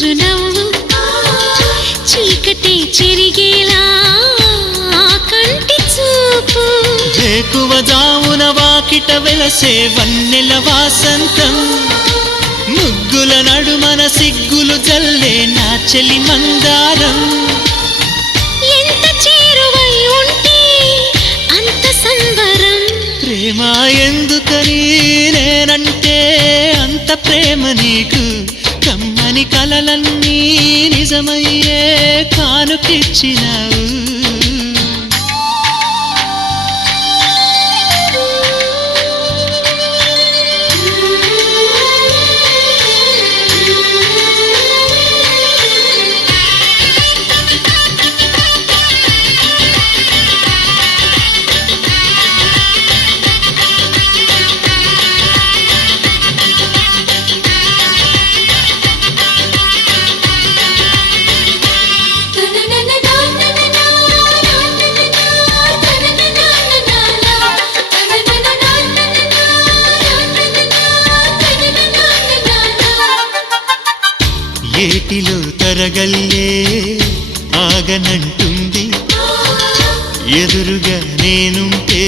చిరునవ్వు చీకటి చెరిగేలా కంటి చూపు వేకువ జామున వాకిట వెలసే వన్నెల వాసంతం ముగ్గుల నడుమన సిగ్గులు జల్లే నా చెలి మందారం ఎంత చేరువై ఉంటే అంత సంబరం ప్రేమ ఎందుకని నేనంటే అంత ప్రేమ నీకు కమ్మని కలలన్నీ నిజమయ్యే కానుకిచ్చినావు ఏటిలో తరగల్లే ఆగనంటుంది ఎదురుగా నేనుంటే